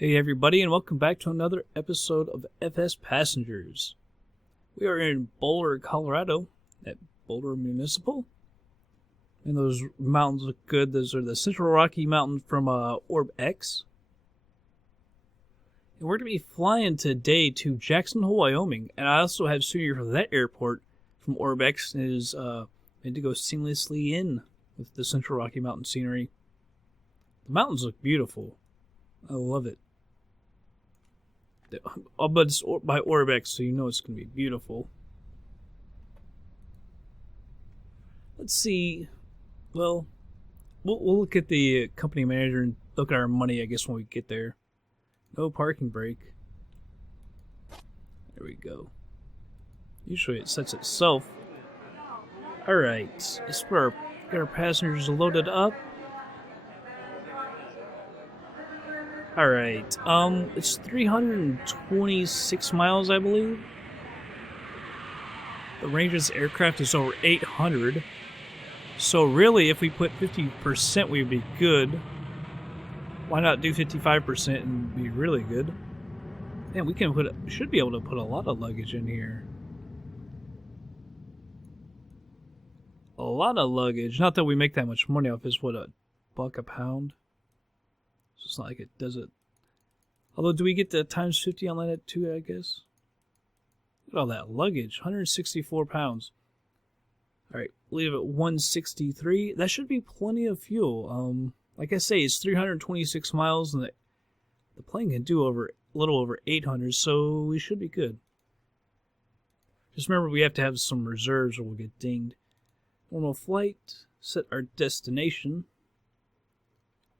Hey everybody, and welcome back to another episode of FsPassengers. We are in Boulder, Colorado, at Boulder Municipal. And those mountains look good. Those are the Central Rocky Mountains from Orbx. And we're going to be flying today to Jackson Hole, Wyoming. And I also have souvenir from that airport from Orbx. It is meant to go seamlessly in with the Central Rocky Mountain scenery. The mountains look beautiful. I love it. But it's by Orbx, so you know it's going to be beautiful. Let's see. Well, we'll look at the company manager and look at our money, I guess, when we get there. No parking brake. There we go. Usually it sets itself. Alright, let's get our passengers loaded up. Alright, it's 326 miles, I believe. The range of this aircraft is over 800. So really, if we put 50%, we'd be good. Why not do 55% and be really good? Man, we should be able to put a lot of luggage in here. A lot of luggage. Not that we make that much money off this, what, $1 a pound? So it's not like it does it. Although, do we get the times 50 on that too, I guess? Look at all that luggage. 164 pounds. Alright, leave it at 163. That should be plenty of fuel. Like I say, it's 326 miles, and the plane can do a little over 800, so we should be good. Just remember, we have to have some reserves or we'll get dinged. Normal flight. Set our destination.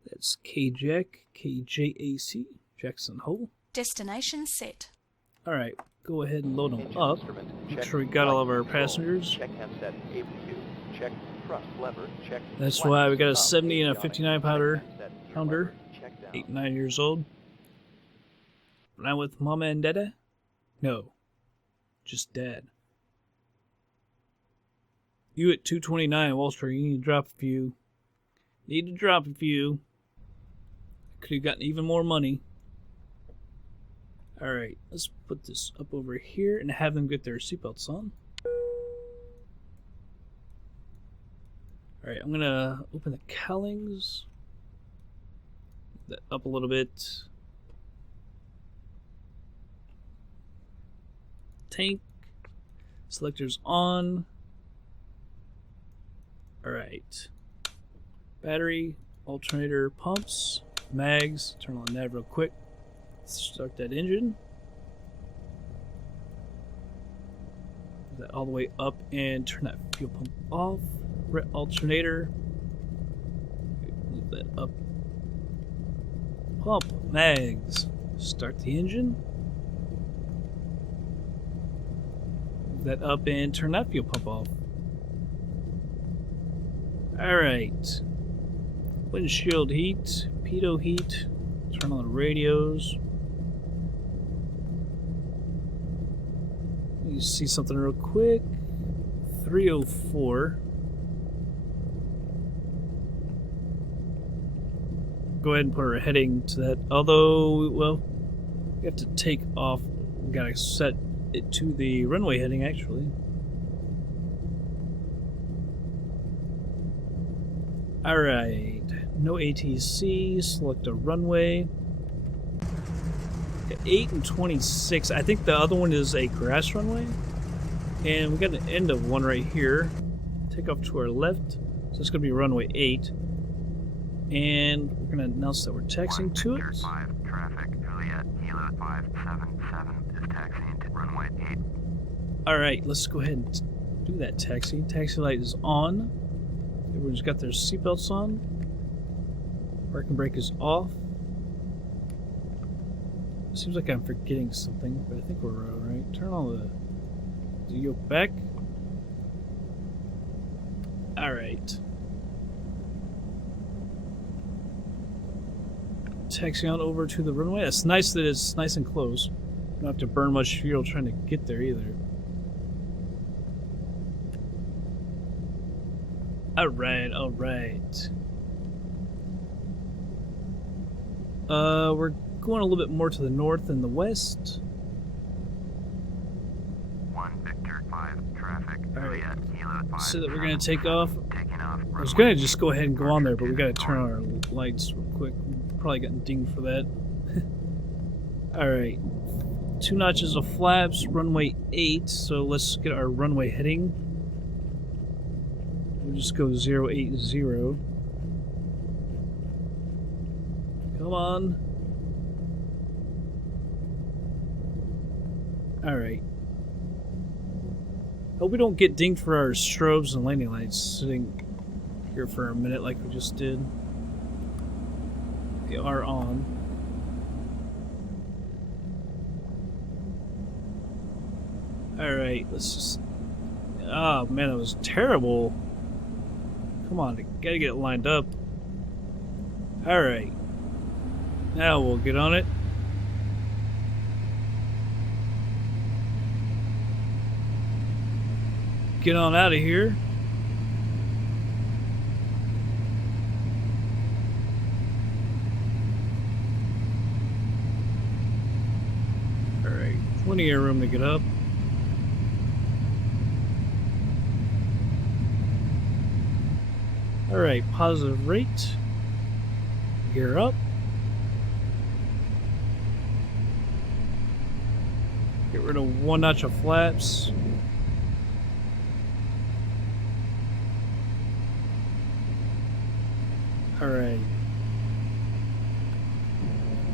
That's KJAC, KJAC, Jackson Hole. Destination set. Alright, go ahead and load them up. Make sure we got all of our passengers. That's why we got a 70 and a 59 pounder, 8 and 9 years old. Now with Mama and Dada? No, just Dad. You at 229 Wall Street, you need to drop a few. Could have gotten even more money. Alright, let's put this up over here and have them get their seatbelts on. Alright, I'm going to open the cowlings. That up a little bit. Tank. Selectors on. Alright. Battery. Alternator pumps. Mags. Turn on that real quick. Start that engine. Move that all the way up and turn that fuel pump off. Alternator. Move that up. Pump. Mags. Start the engine. Move that up and turn that fuel pump off. Alright. Windshield heat. Pitot heat. Turn on the radios. You see something real quick. 304. Go ahead and put our heading to that. Although, well, we have to take off. We gotta set it to the runway heading, actually. Alright. No ATC. Select a runway. 8 and 26. I think the other one is a grass runway. And we got an end of one right here. Take off to our left. So it's going to be runway 8. And we're going to announce that we're taxiing to it. 5 traffic, Juliet, Kilo 577 is taxiing to runway 8. Alright, let's go ahead and do that taxi. Taxi light is on. Everyone's got their seatbelts on. Parking brake is off. Seems like I'm forgetting something, but I think we're alright. Turn on the yoke back. Alright. Taxi on over to the runway. It's nice that it's nice and close. Don't have to burn much fuel trying to get there either. Alright. We're going a little bit more to the north and the west. 1 Victor 5 traffic. Alright. Kilo 5. So that we're going to take off. Taking off. I was going to just go ahead and go on there, but we got to turn on our lights real quick. We've probably gotten dinged for that. Alright. 2 notches of flaps, runway 8. So let's get our runway heading. We'll just go 080. Come on. Alright. Hope we don't get dinged for our strobes and landing lights sitting here for a minute like we just did. They are on. Alright, let's just... Oh man, that was terrible. Come on, I gotta get it lined up. Alright. Now we'll get on it. Get on out of here. Alright, plenty of room to get up. Alright, positive rate. Gear up. Get rid of 1 notch of flaps. Alright.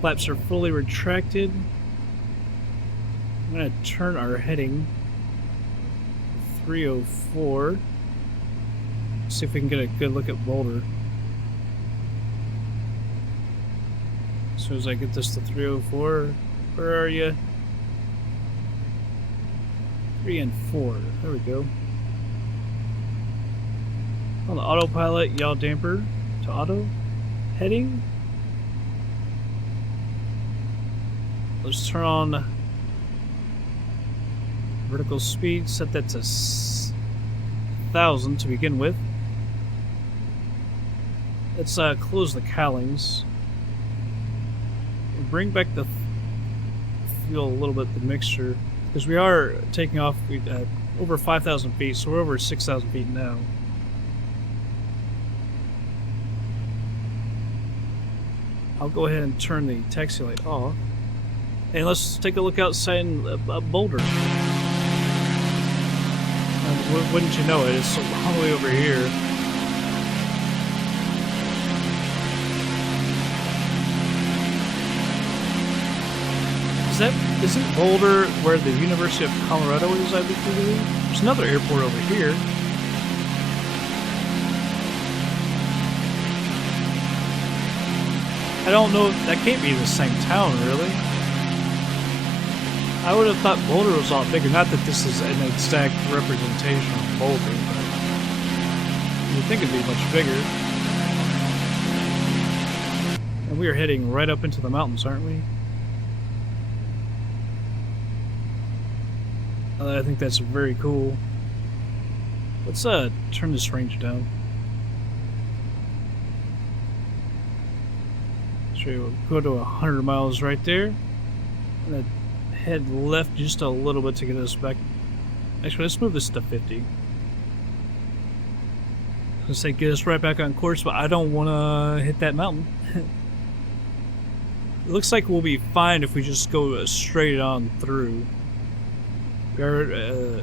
Flaps are fully retracted. I'm going to turn our heading 304. See if we can get a good look at Boulder. As soon as I get this to 304, where are you? 3 and 4. There we go. On the autopilot, yaw damper to auto. Heading. Let's turn on vertical speed. Set that to 1,000 to begin with. Let's close the cowlings. Bring back the fuel a little bit, the mixture, because we are taking off over 5,000 feet, so we're over 6,000 feet now. I'll go ahead and turn the taxi light off, and let's take a look outside in Boulder. Wouldn't you know it? It's a long way over here. Isn't Boulder where the University of Colorado is, I believe? There's another airport over here. I don't know, that can't be the same town, really. I would have thought Boulder was a lot bigger. Not that this is an exact representation of Boulder, but you'd think it'd be much bigger. And we are heading right up into the mountains, aren't we? I think that's very cool. Let's turn this range down. So we'll go to 100 miles right there. I'm gonna head left just a little bit to get us back. Actually, let's move this to 50. Let's say get us right back on course, but I don't want to hit that mountain. It looks like we'll be fine if we just go straight on through. We're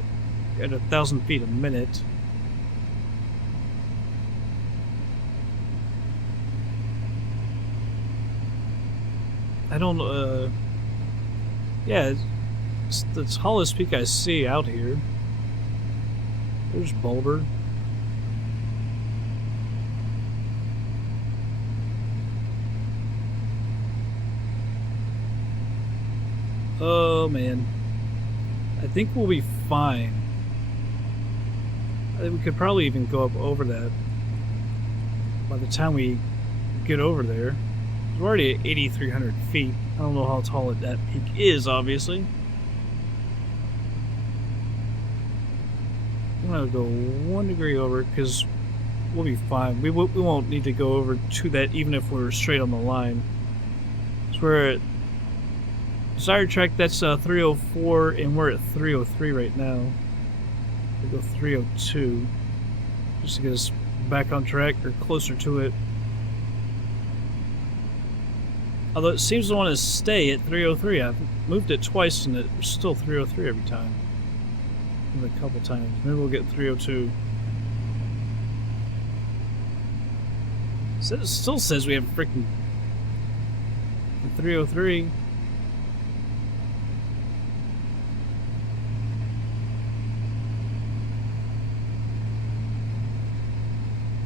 at 1,000 feet a minute. I don't, yeah, it's the tallest peak I see out here. There's Boulder. Oh, man. I think we'll be fine. I think we could probably even go up over that by the time we get over there. We're already at 8,300 feet. I don't know how tall that peak is, obviously. I'm going to go 1 degree over because we'll be fine. We won't need to go over to that even if we're straight on the line. So we're at Desired track, that's 304, and we're at 303 right now. We go 302, just to get us back on track, or closer to it. Although it seems to want to stay at 303. I've moved it twice and it's still 303 every time. Maybe a couple times. Maybe we'll get 302. So it still says we have freaking 303.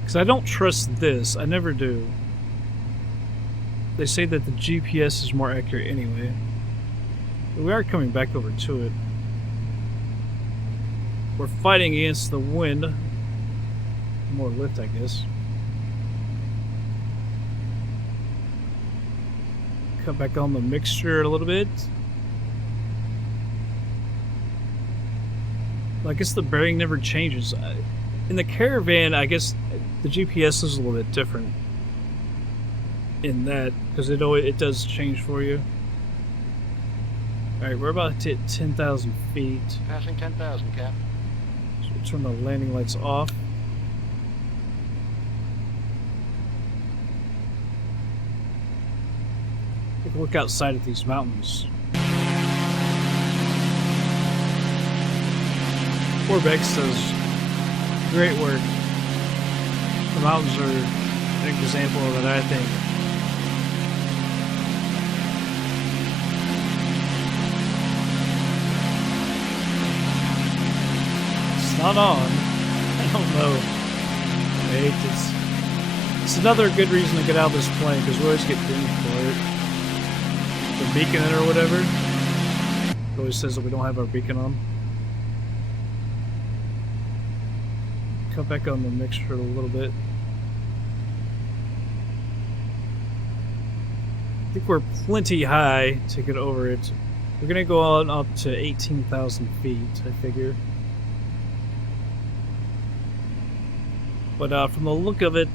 Because I don't trust this. I never do. They say that the GPS is more accurate anyway. But we are coming back over to it. We're fighting against the wind. More lift, I guess. Cut back on the mixture a little bit. Well, I guess the bearing never changes. In the Caravan, I guess the GPS is a little bit different in that, because it does change for you. Alright, we're about to hit 10,000 feet. Passing 10,000, Cap. So we'll turn the landing lights off. Take a look outside at these mountains. Orbx does great work. The mountains are an example of it, I think. It's not on. I don't know. I hate this. It's another good reason to get out of this plane, because we always get dinged for it. The beacon or whatever. It always says that we don't have our beacon on. Cut back on the mixture a little bit. I think we're plenty high to get over it. We're gonna go on up to 18,000 feet, I figure. But from the look of it,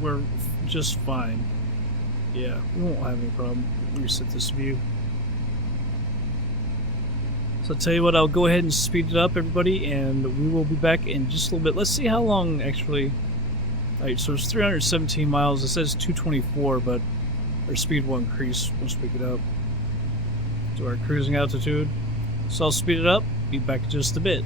we're just fine. Yeah, we won't have any problem. Reset this view. So I'll tell you what, I'll go ahead and speed it up, everybody, and we will be back in just a little bit. Let's see how long, actually. Alright, so it's 317 miles. It says 224, but our speed will increase once we get up to our cruising altitude. So I'll speed it up, be back in just a bit.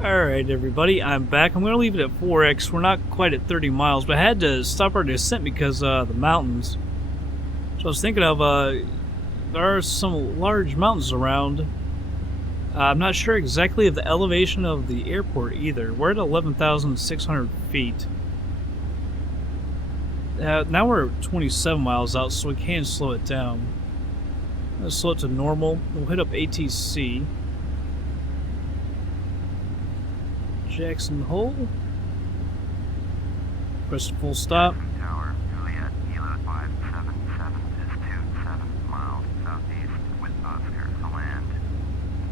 Alright everybody, I'm back. I'm going to leave it at 4x. We're not quite at 30 miles, but I had to stop our descent because the mountains. So I was thinking of, there are some large mountains around. I'm not sure exactly of the elevation of the airport either. We're at 11,600 feet. Now we're 27 miles out, so we can slow it down. Let's slow it to normal. We'll hit up ATC. Jackson Hole. Press full stop. Tower, Juliet, Kilo 577 is 27 miles southeast with Oscar to land.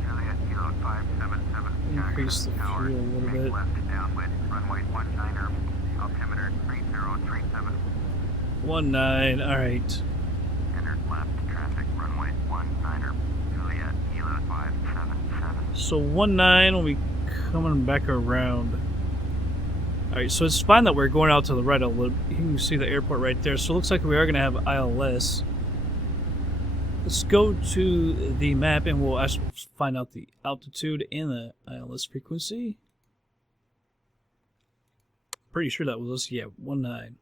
Juliet, Kilo 577, Increase the Tower, fuel a little bit. left downwind, runway 19er, altimeter 3037. 19, alright. Entered left traffic, runway 19er, Juliet, Kilo 577. So 19 will be coming back around. Alright, so it's fine that we're going out to the right a little. You can see the airport right there. So it looks like we are going to have ILS. Let's go to the map and we'll actually find out the altitude and the ILS frequency. Pretty sure that was us. Yeah, 19.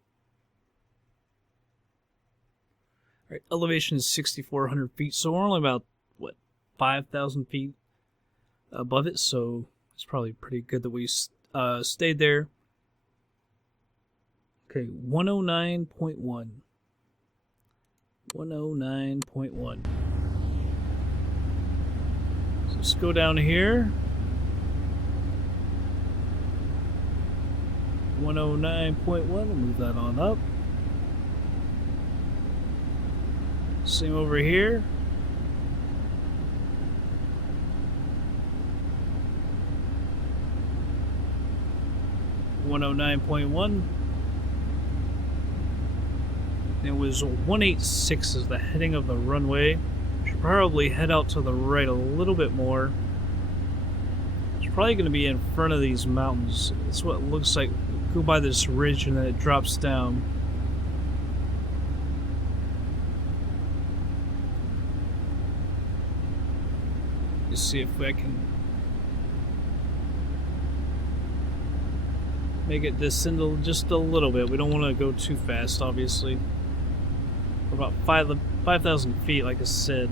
Alright, elevation is 6,400 feet. So we're only about, what, 5,000 feet above it. So it's probably pretty good that we stayed there. Okay, 109.1. 109.1. So let's go down here. 109.1. We'll move that on up. Same over here. .1. It was 186 is the heading of the runway. Should probably head out to the right a little bit more. It's probably going to be in front of these mountains. That's what it looks like. Go by this ridge and then it drops down. Let's see if I can make it descend just a little bit. We don't want to go too fast, obviously. We're about 5,000 feet, like I said.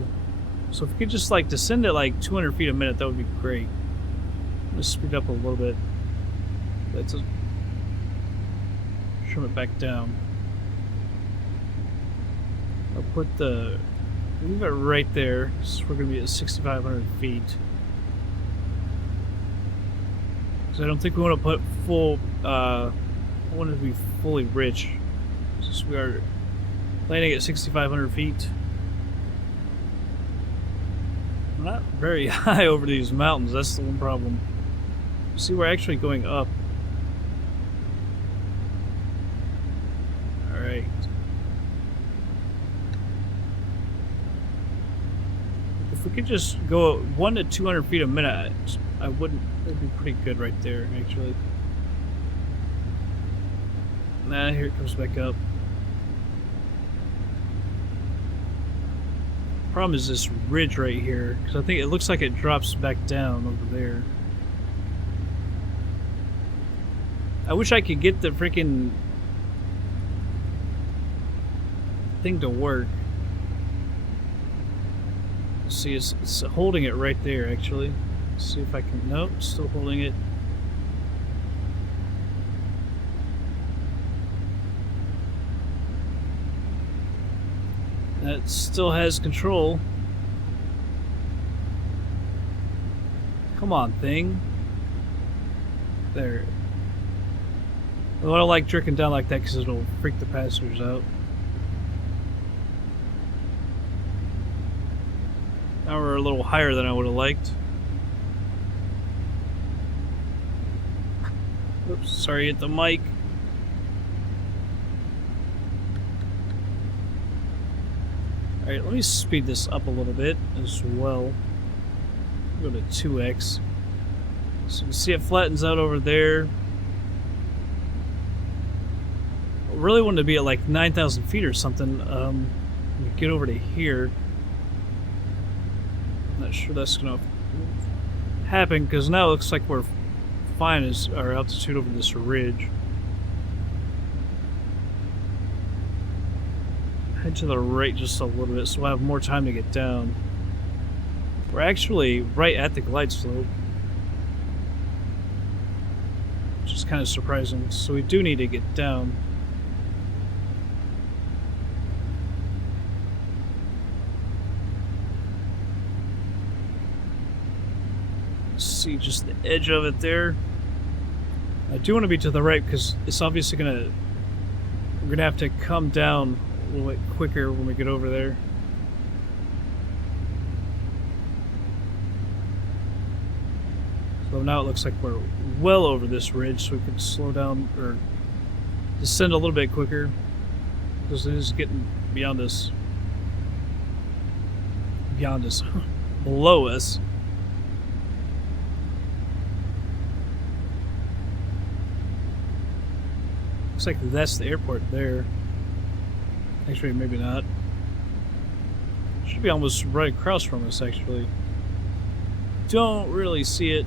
So if we could just like descend at like 200 feet a minute, that would be great. Let's speed up a little bit. Let's trim it back down. I'll put leave it right there. So we're going to be at 6,500 feet. So I don't think we want to put full, I want it to be fully rich. Since we are landing at 6,500 feet. We're not very high over these mountains, that's the one problem. See, we're actually going up. Alright. If we could just go 1 to 200 feet a minute, I wouldn't. It'd be pretty good right there, actually. Nah, here it comes back up. Problem is this ridge right here, because I think it looks like it drops back down over there. I wish I could get the freaking thing to work. See, it's holding it right there, actually. Let's see if I can. Nope, still holding it. That still has control. Come on, thing. There. Well, I don't like jerking down like that because it'll freak the passengers out. Now we're a little higher than I would have liked. Oops, sorry, hit the mic. Alright, let me speed this up a little bit as well. Go to 2x. So you can see it flattens out over there. I really wanted to be at like 9,000 feet or something. Get over to here. Not sure that's gonna happen because now it looks like we're find is our altitude over this ridge. Head to the right just a little bit so we'll have more time to get down. We're actually right at the glide slope, which is kind of surprising. So we do need to get down. See just the edge of it there. I do want to be to the right because it's obviously we're gonna have to come down a little bit quicker when we get over there. So now it looks like we're well over this ridge, so we can slow down or descend a little bit quicker because it is getting beyond us, below us. Looks like that's the airport there. Actually, maybe not. Should be almost right across from us, actually. Don't really see it.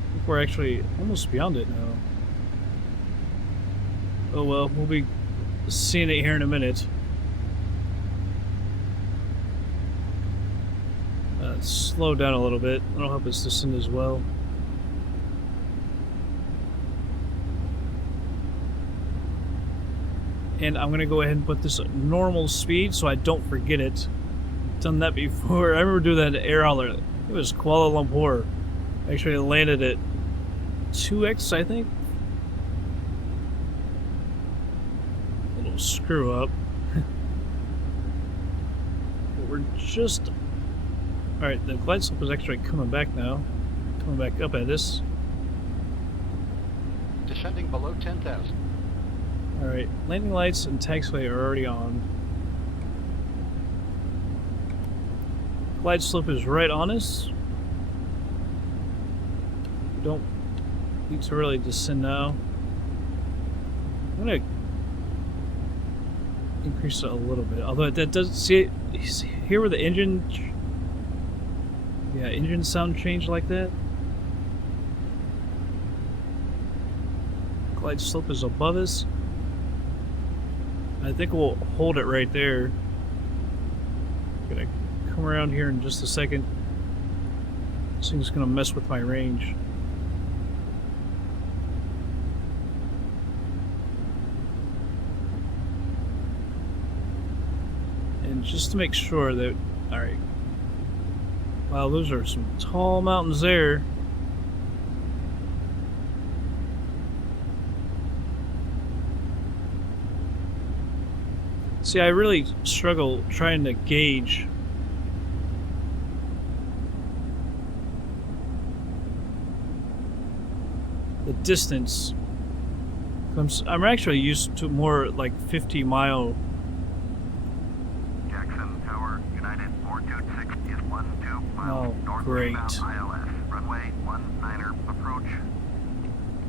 I think we're actually almost beyond it now. Oh well, we'll be seeing it here in a minute. Slow down a little bit. That'll help us descend as well. And I'm going to go ahead and put this at normal speed so I don't forget it. I've done that before. I remember doing that at Air Hauler. It was Kuala Lumpur. Actually, it landed at 2x, I think. A little screw up. But we're just... Alright, the glide slope is actually coming back now. Coming back up at us. Descending below 10,000. Alright, landing lights and taxiway are already on. Glide slope is right on us. We don't need to really descend now. I'm gonna increase it a little bit. Although that does see here where the engine engine sound change like that. Glide slope is above us. I think we'll hold it right there. I'm gonna come around here in just a second. This thing's gonna mess with my range. And just to make sure that, alright. Wow, those are some tall mountains there. See, I really struggle trying to gauge the distance. I'm actually used to more like 50-mile. Jackson Tower, United 426 is 12 miles north great. ILS. Runway 19er approach.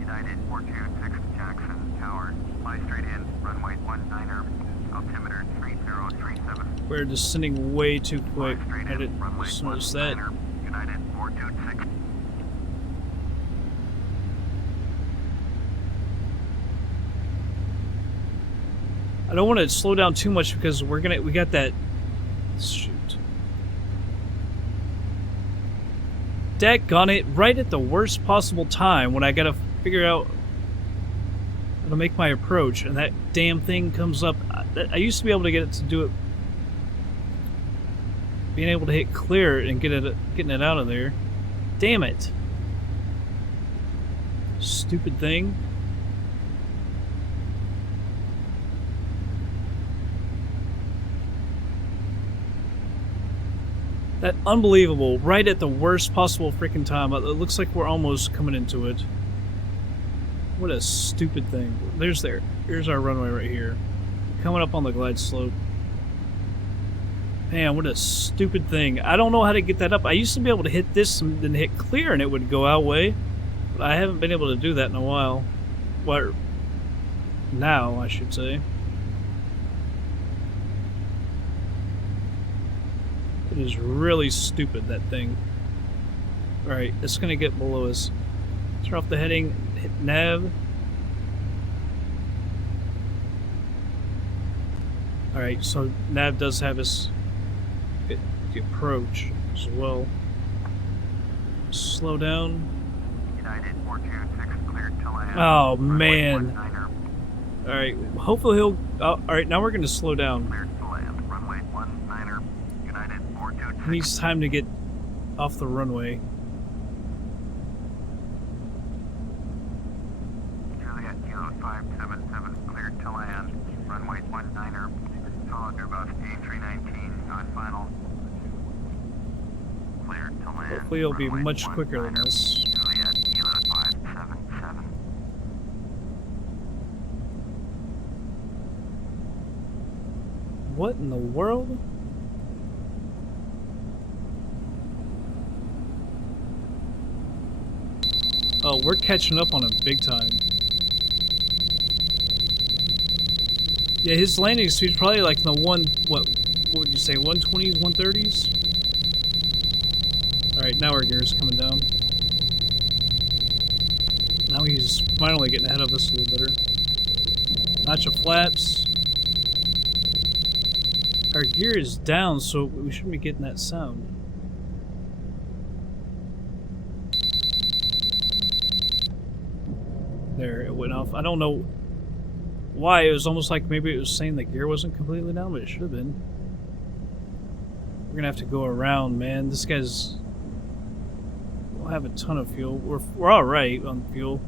United 426 Jackson Tower, fly straight in. Runway 19er. Altimeter 3037. We're descending way too quick. I didn't runway notice that. United 426. I don't want to slow down too much because we got that. Shoot. Daggone it! Right at the worst possible time when I gotta figure out how to make my approach, and that damn thing comes up. I used to be able to get it to do it, being able to hit clear and getting it out of there. Damn it! Stupid thing. That unbelievable, right at the worst possible freaking time. It looks like we're almost coming into it. What a stupid thing. Here's our runway right here. Coming up on the glide slope. Man, what a stupid thing. I don't know how to get that up. I used to be able to hit this and then hit clear and it would go our way. But I haven't been able to do that in a while. Well, now, I should say. It is really stupid, that thing. Alright, it's gonna get below us. Turn off the heading, hit nav. Alright, so nav does have us at the approach as well. Slow down. United 426 cleared to land. Oh, Runway man. 19er, Alright, hopefully he'll... Alright, now we're gonna slow down. cleared to land. Runway 19er. United 426. He needs time to get off the runway. Juliet Kilo 577 cleared to land. Runway 19er. Follow Airbus A319 on final. Cleared to land. Hopefully he'll be Runway much quicker than 19er. this. Juliet Kilo 577. What in the world? Oh, we're catching up on him big time. Yeah, his landing speed's probably like in the what would you say, 120s, 130s? Alright, now our gear's coming down. Now he's finally getting ahead of us a little better. Notch of flaps. Our gear is down, so we shouldn't be getting that sound. There, it went off. I don't know why. It was almost like maybe it was saying the gear wasn't completely down, but it should have been. We're gonna have to go around, man. This guy's... We'll have a ton of fuel. We're all right on fuel.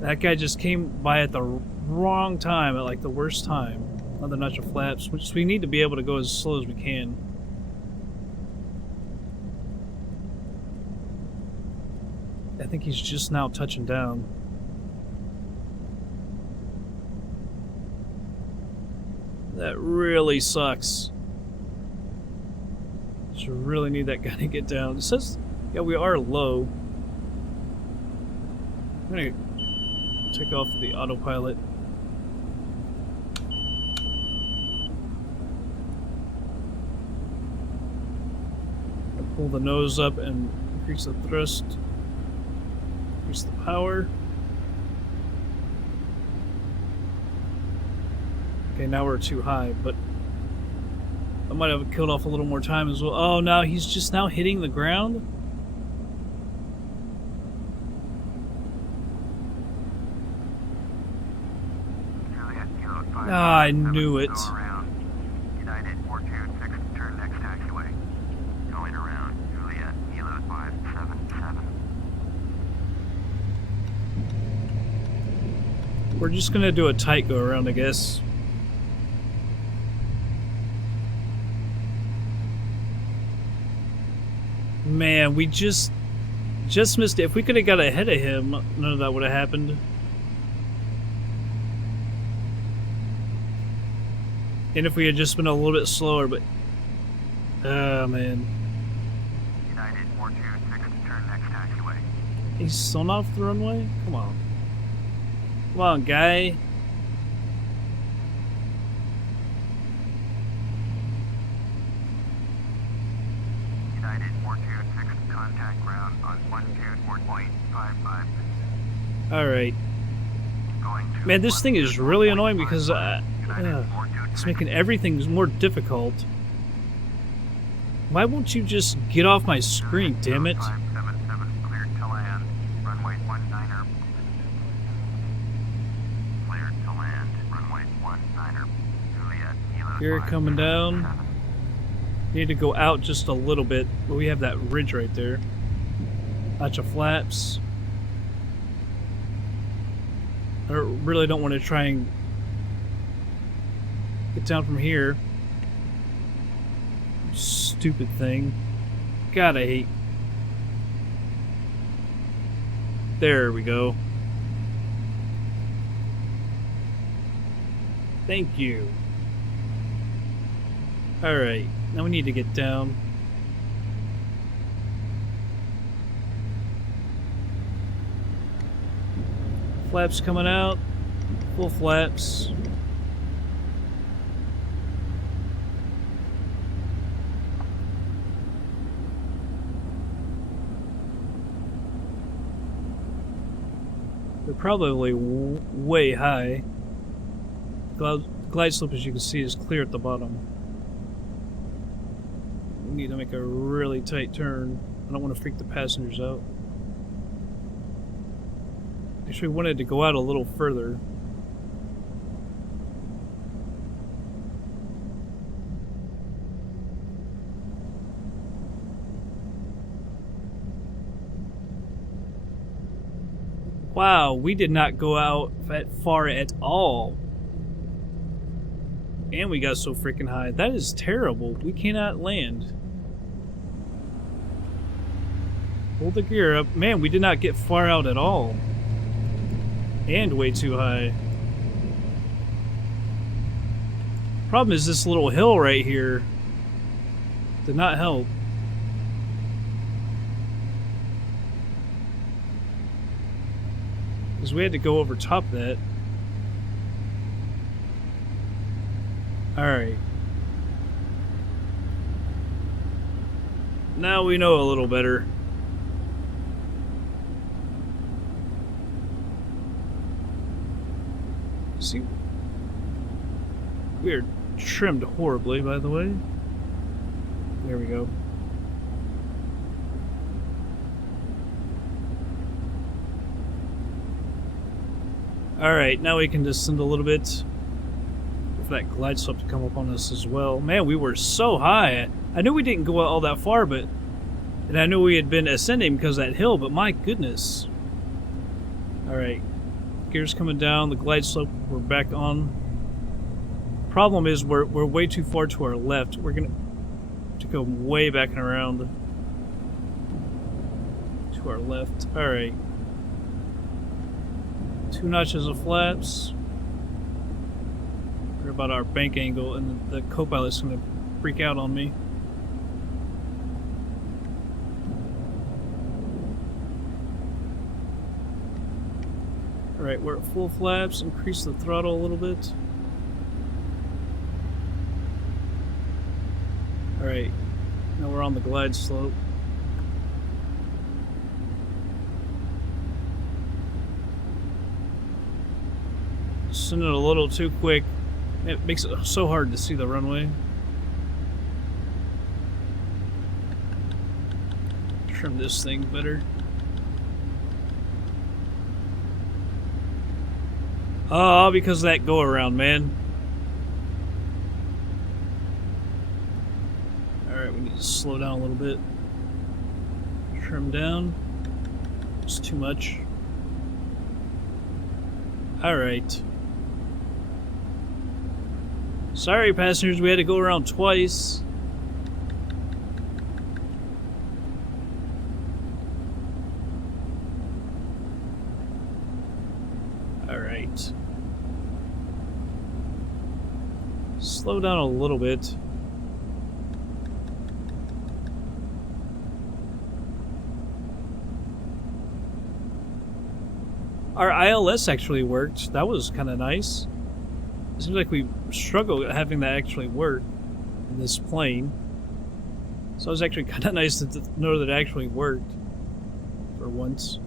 That guy just came by at the wrong time, at like the worst time. Another notch of flaps, which we need to be able to go as slow as we can. I think he's just now touching down. That really sucks. Just really need that guy to get down. It says, yeah, we are low. I'm gonna take off the autopilot. Pull the nose up and increase the thrust. Increase the power. Okay, now we're too high, but I might have killed off a little more time as well. Oh, now he's just now hitting the ground? Juliet Kilo 5. Ah, I knew it. Go around. United 426 turn next taxiway. Going around. Juliet Kilo 577. We're just gonna do a tight go around, I guess. Man, we just missed it. If we could have got ahead of him, none of that would have happened. And if we had just been a little bit slower, but... Oh, man. United 426 turn next taxiway. He's still not off the runway? Come on. Come on, guy. United 426 contact ground on 124.55. Alright. Going to Man, this thing is really annoying because United it's 426 making everything more difficult. Why won't you just get off my screen, damn it? 577 cleared to land. Runway 19er. Cleared to land. Runway 19er. Juliet Kilo Here, coming down. 577. Need to go out just a little bit, but we have that ridge right there. Notch of flaps. I really don't want to try and get down from here. Stupid thing. God, I hate. There we go. Thank you. Alright, now we need to get down. Flaps coming out. Full flaps. probably way high. Glide slope, as you can see, is clear at the bottom. We need to make a really tight turn. I don't want to freak the passengers out. Actually, we wanted to go out a little further. Wow, we did not go out that far at all. And we got so freaking high. That is terrible. We cannot land. Hold the gear up. Man, we did not get far out at all. And way too high. Problem is this little hill right here did not help. Because we had to go over top of that. Alright. Now we know a little better. See, we are trimmed horribly, by the way. There we go. Alright, now we can descend a little bit. For that glide slope to come up on us as well. Man, we were so high. I knew we didn't go all that far, but... And I knew we had been ascending because of that hill, but my goodness. Alright. Gears coming down, the glide slope, we're back on. Problem is, we're way too far to our left. We're gonna have to go way back and around. To our left. Alright. 2 notches of flaps. Worry about our bank angle, and the co-pilot's gonna freak out on me. Alright, we're at full flaps. Increase the throttle a little bit. Alright, now we're on the glide slope. Send it a little too quick. It makes it so hard to see the runway. Trim this thing better. Oh, because of that go around, man. Alright, we need to slow down a little bit. Trim down. It's too much. Alright. Sorry, passengers, we had to go around twice. Alright. Slow down a little bit. Our ILS actually worked. That was kind of nice. It seems like we struggle having that actually work in this plane. So it was actually kind of nice to know that it actually worked for once.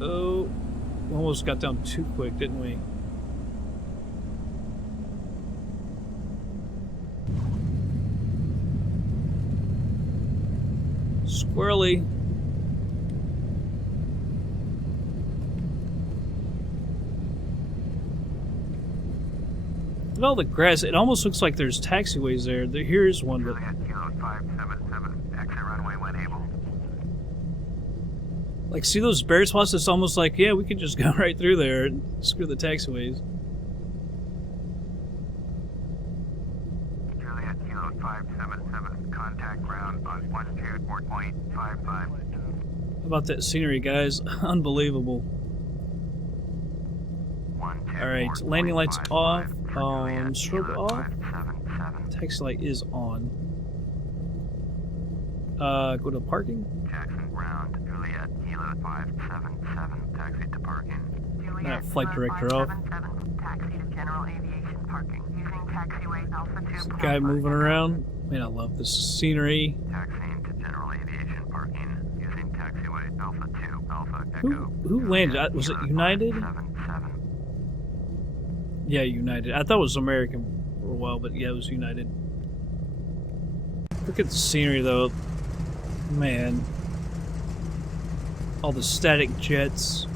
Oh, we almost got down too quick, didn't we? Squirrely. Look at all the grass. It almost looks like there's taxiways there. Here's one. But Kilo 577, exit runway when able. like, see those bare spots? It's almost like, yeah, we could just go right through there and screw the taxiways. Juliet Kilo 577, contact ground on 124.55. How about that scenery, guys? Unbelievable. Alright, landing lights off. Strobe off. Taxi light is on. Go to parking. Jackson ground, Juliet Kilo 577, taxi to parking. Flight director off. taxi to general aviation parking. Using taxiway Alpha 2. There's a guy moving around. Man, I love this scenery. Taxiing to general aviation parking. Using taxiway Alpha 2 Alpha Echo. Who landed? Was it United? 77. Yeah, United. I thought it was American for a while, but yeah, it was United. Look at the scenery, though. Man. All the static jets.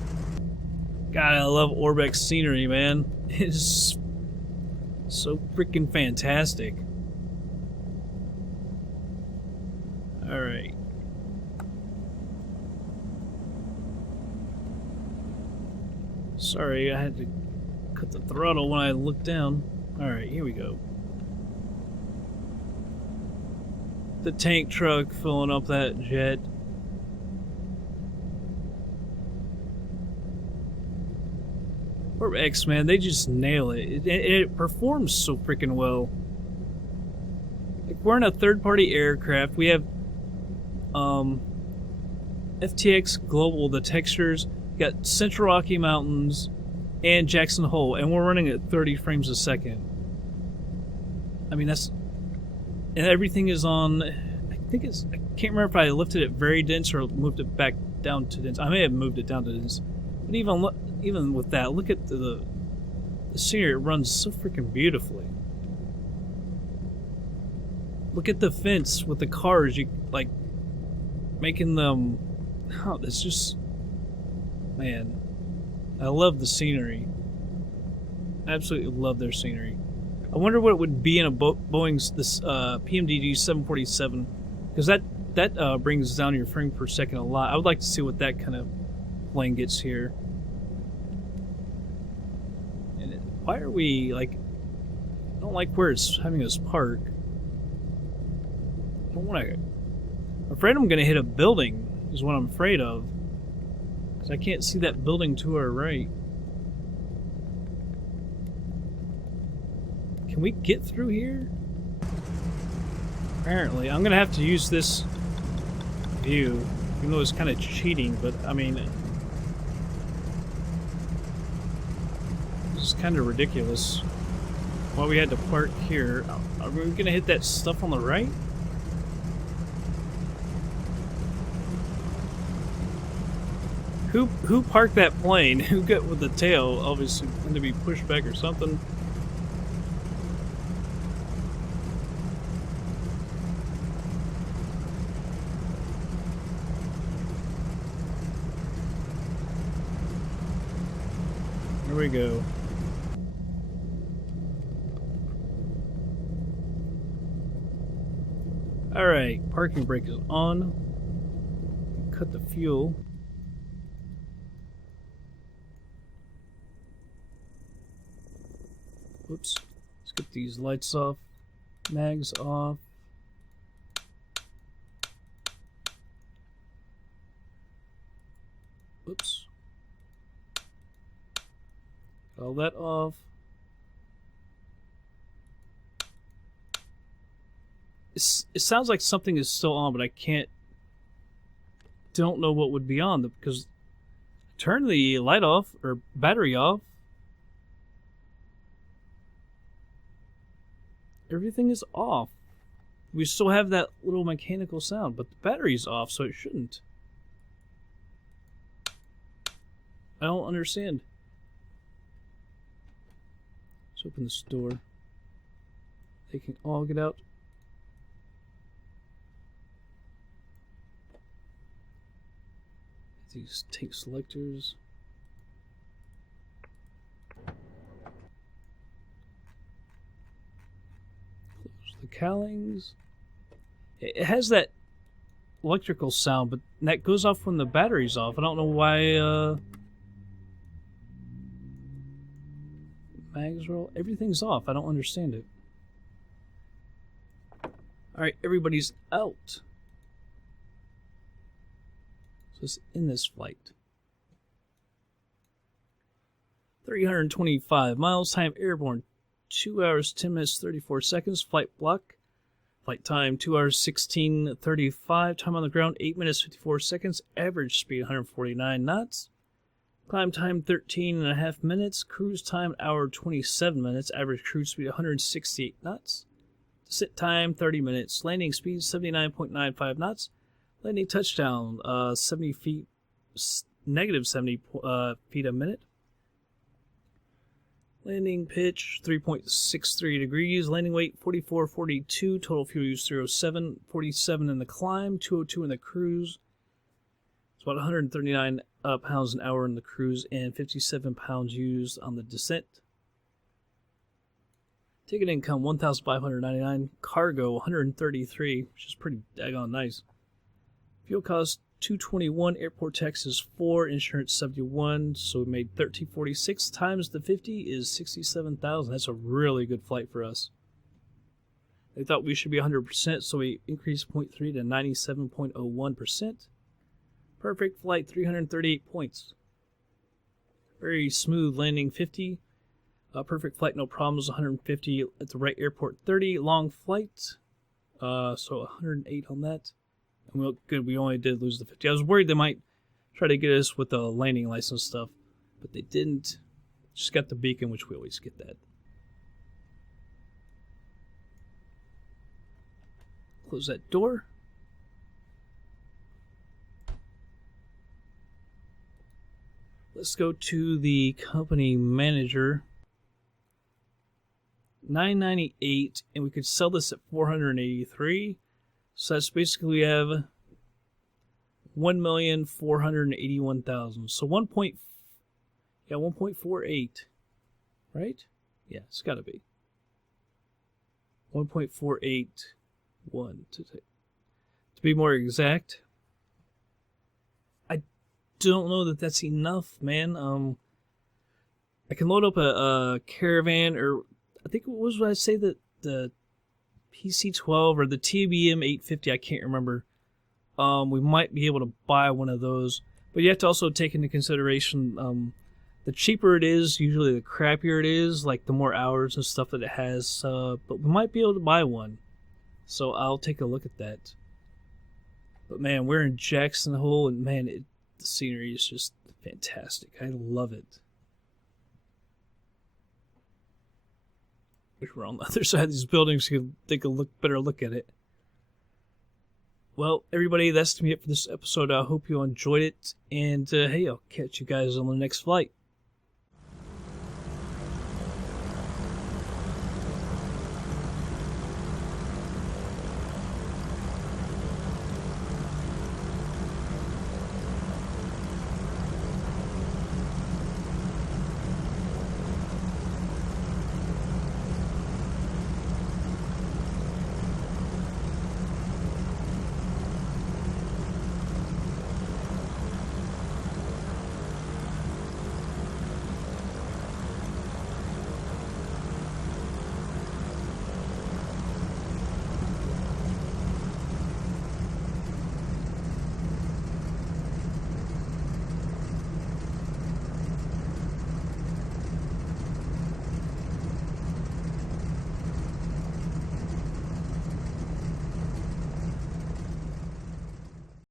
God, I love Orbx scenery, man. It's so freaking fantastic. Alright. Sorry, I had to cut the throttle when I looked down. Alright, here we go. The tank truck filling up that jet. Orbx, man, they just nail it. It performs so freaking well. Like, we're in a third-party aircraft. We have FTX Global, the textures. We got Central Rocky Mountains and Jackson Hole, and we're running at 30 frames a second. I mean, that's... And everything is on... I think it's... I can't remember if I lifted it very dense or moved it back down to dense. I may have moved it down to dense. But even with that, look at the scenery. It runs so freaking beautifully. Look at the fence with the cars. You like making them. Oh, it's just, man. I love the scenery. Absolutely love their scenery. I wonder what it would be in a Boeing's this PMDG 747, because that brings down your frame per second a lot. I would like to see what that kind of plane gets here. And why are we like? I don't like where it's having us park. I don't want to. I'm afraid I'm going to hit a building. Is what I'm afraid of. Because I can't see that building to our right. Can we get through here? Apparently, I'm going to have to use this view. Even though it's kind of cheating, but I mean, it's kind of ridiculous. Why we had to park here. Are we going to hit that stuff on the right? Who parked that plane? Who got with the tail? Obviously going to be pushed back or something. Here we go. Alright, parking brake is on. Cut the fuel. Whoops. Let's get these lights off. Mags off. Whoops. Got all that off. It sounds like something is still on, but I don't know what would be on, because turn the light off, or battery off. Everything is off. We still have that little mechanical sound, but the battery's off, so it shouldn't. I don't understand. Let's open this door. They can all get out. These tank selectors. Close the cowlings. It has that electrical sound, but that goes off when the battery's off. I don't know why. Mags roll. Everything's off. I don't understand it. Alright, everybody's out. So it's in this flight. 325 miles, time airborne 2 hours 10 minutes 34 seconds, flight block, flight time 2 hours 16:35, time on the ground 8 minutes 54 seconds, average speed 149 knots, Climb time 13.5 minutes. Cruise time hour 27 minutes. Average cruise speed 168 knots. Descent time 30 minutes. Landing speed 79.95 knots. Landing touchdown 70 feet, negative 70 feet a minute. Landing pitch 3.63 degrees. Landing weight 4442. Total fuel use 307. 47 in the climb. 202 in the cruise. It's about 139 pounds an hour in the cruise and 57 pounds used on the descent. Ticket income 1,599. Cargo 133, which is pretty daggone nice. Fuel cost 221. Airport taxes 4. Insurance 71. So we made 1346 times the 50 is 67,000. That's a really good flight for us. They thought we should be 100%, so we increased 0.3 to 97.01%. Perfect flight, 338 points. Very smooth landing, 50. Perfect flight, no problems, 150 at the right airport, 30. Long flight, so 108 on that. And we only did lose the 50. I was worried they might try to get us with the landing license stuff, but they didn't. Just got the beacon, which we always get that. Close that door. Let's go to the company manager. 998, and we could sell this at 483. So that's basically we have 1,481,000. So 1.48, right? Yeah, it's got to be 1.481 to be more exact. I don't know that that's enough, man. I can load up a caravan, or I think what I say that the PC-12 or the TBM 850, I can't remember. We might be able to buy one of those, but you have to also take into consideration the cheaper it is, usually the crappier it is, like the more hours and stuff that it has. But we might be able to buy one, so I'll take a look at that. But man, we're in Jackson Hole, and man, the scenery is just fantastic. I love it. Wish we're on the other side of these buildings so you could take a better look at it. Well, everybody, that's to be it for this episode. I hope you enjoyed it. And hey, I'll catch you guys on the next flight.